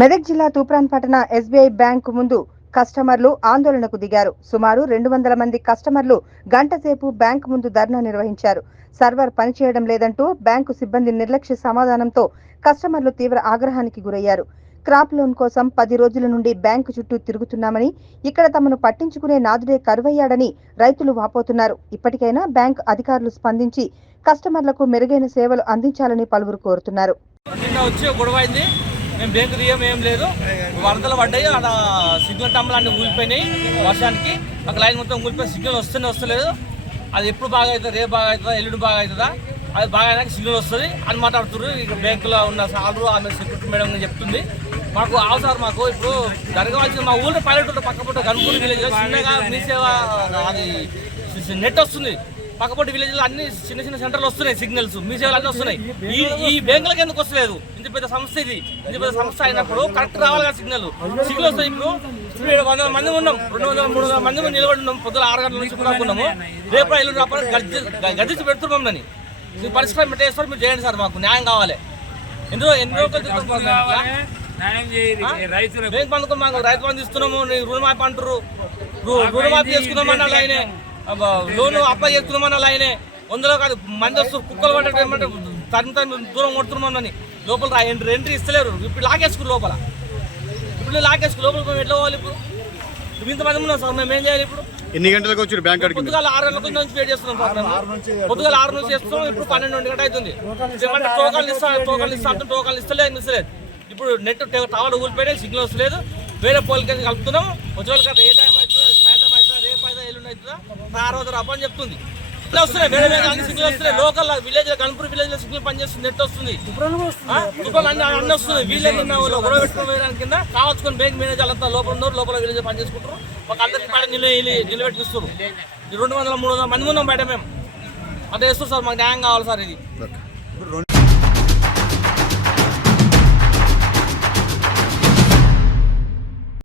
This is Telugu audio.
మెదక్ జిల్లా తూప్రాన్ పట్టణ ఎస్బీఐ బ్యాంకు ముందు కస్టమర్లు ఆందోళనకు దిగారు. సుమారు 200 మంది కస్టమర్లు గంట సేపు బ్యాంకు ముందు ధర్నా నిర్వహించారు. సర్వర్ పనిచేయడం లేదంటూ బ్యాంకు సిబ్బంది నిర్లక్ష్య సమాధానంతో కస్టమర్లు తీవ్ర ఆగ్రహానికి గురయ్యారు. క్రాప్ లోన్ కోసం 10 రోజుల నుండి బ్యాంకు చుట్టూ తిరుగుతున్నామని, ఇక్కడ తమను పట్టించుకునే నాదుడే కరువయ్యాడని రైతులు వాపోతున్నారు. ఇప్పటికైనా బ్యాంకు అధికారులు స్పందించి కస్టమర్లకు మెరుగైన సేవలు అందించాలని పలువురు కోరుతున్నారు. మేము బ్యాంకు తీయం ఏం లేదు, వరదలు పడ్డాయి, అక్కడ సిగ్నల్ టంబులు అన్నీ ఊలిపోయినాయి వర్షానికి. మాకు లైన్ మొత్తం ఊలిపోయి సిగ్నల్ వస్తలేదు. అది ఎప్పుడు బాగా అవుతుంది, రేపు బాగా అవుతుందా, ఎల్లుండి బాగా అవుతుందా, అది బాగా అయినాక సిగ్నల్ వస్తుంది అని మాట్లాడుతున్నారు. ఇక బ్యాంకులో ఉన్న సార్లు ఆమె సెక్యూరిటీ మేడం చెప్తుంది. మాకు అవసరం, మాకు ఇప్పుడు జరగవలసిన మా ఊళ్ళో పల్లెటూరు పక్కపూట గన్పూర్ విలేజ్ చిన్నగా మీ సేవ అది నెట్ వస్తుంది. పక్కపొట్టి విలేజ్లో అన్ని చిన్న చిన్న సెంటర్లు వస్తున్నాయి, సిగ్నల్స్ మీ సేవలు అన్నీ వస్తున్నాయి. ఈ బ్యాంకులకు ఎందుకు వస్తలేదు? ఇంత పెద్ద సంస్థ ఇది, ఇంత పెద్ద సంస్థ అయినప్పుడు కరెక్ట్ రావాలి కదా సిగ్నల్ వస్తాయి. ఇప్పుడు 100 మంది ఉన్నాం, 200-300 మంది నిలబడి ఉన్నాం. పొద్దున 6 గంటల నుంచి ఉన్నాము. రేపు ఎల్లుండి రాకపోతే గదించి పెడుతున్నాం. నన్ను మీరు పరిష్కారం పెట్టేస్తారు, మీరు చేయండి సార్, మాకు న్యాయం కావాలి. ఎన్ని రోజులు బ్యాంక్ బంధుకు మాకు రైతు బంధు ఇస్తున్నాము, రుణమాఫీ అంటారు, రుణమాఫీ చేసుకున్నామన్న లైనే, లోను అప్లై చేసుకున్నామన్న లైనే, 100 కాదు మంది వస్తారు, కుక్కలు పడ్డట్టు ఏమంటే తను దూరం కొడుతున్నామని లోపల ఎంట్రీ ఇస్తలేరు. ఇప్పుడు లాగేసుకుని లోపల లోపల ఎట్లా పోవాలి? ఇప్పుడు ఇంతమంది ఉన్నాం సార్, మేము ఏం చేయాలి? ఇప్పుడు ఎన్ని గంటలకు వచ్చారు బ్యాంక్? పొద్దుగాల 6 గంటల నుంచి వెయిట్ చేస్తున్నాం సార్. మేము పొద్దుగాల 6 నుంచి చేస్తున్నాం, ఇప్పుడు 12 గంట అవుతుంది. టోకన్లు ఇస్తలేదు. ఇప్పుడు నెట్ టవర్ ఊలిపోయినాయి, సిగ్నల్ వస్తలేదు. వేరే పోలికని కలుపుతున్నాం. వచ్చేవాళ్ళకి ఏ టైం అవుతుందా, సాయంత్రం అవుతుందా, రేపు అవుతుందా, ఎల్లుండి అవుతుందా, 6 రోజు రప్పని చెప్తుంది. ఇట్లా వస్తున్నాయి, వేరే అన్ని సిగ్నల్ వస్తున్నాయి. లోకల్ విలేజ్ గన్పూర్ విలేజ్ లో సిగ్నల్ పనిచేస్తుంది, నెట్ వస్తుంది, అన్నీ వస్తుంది. వీళ్ళని గొడవ పెట్టుకోవడానికి కింద కావాల్సుకొని బ్యాంక్ మేనేజర్ అంతా లోపల ఉన్నారు, లోపల విలేజ్ పనిచేసుకుంటారు. ఒక అందరికి బయట నిలబెట్టిస్తారు. 200-300 మంది ఉన్నాం బయట. మేము అంత వేస్తారు సార్, మాకు న్యాయం కావాలి సార్. ఇది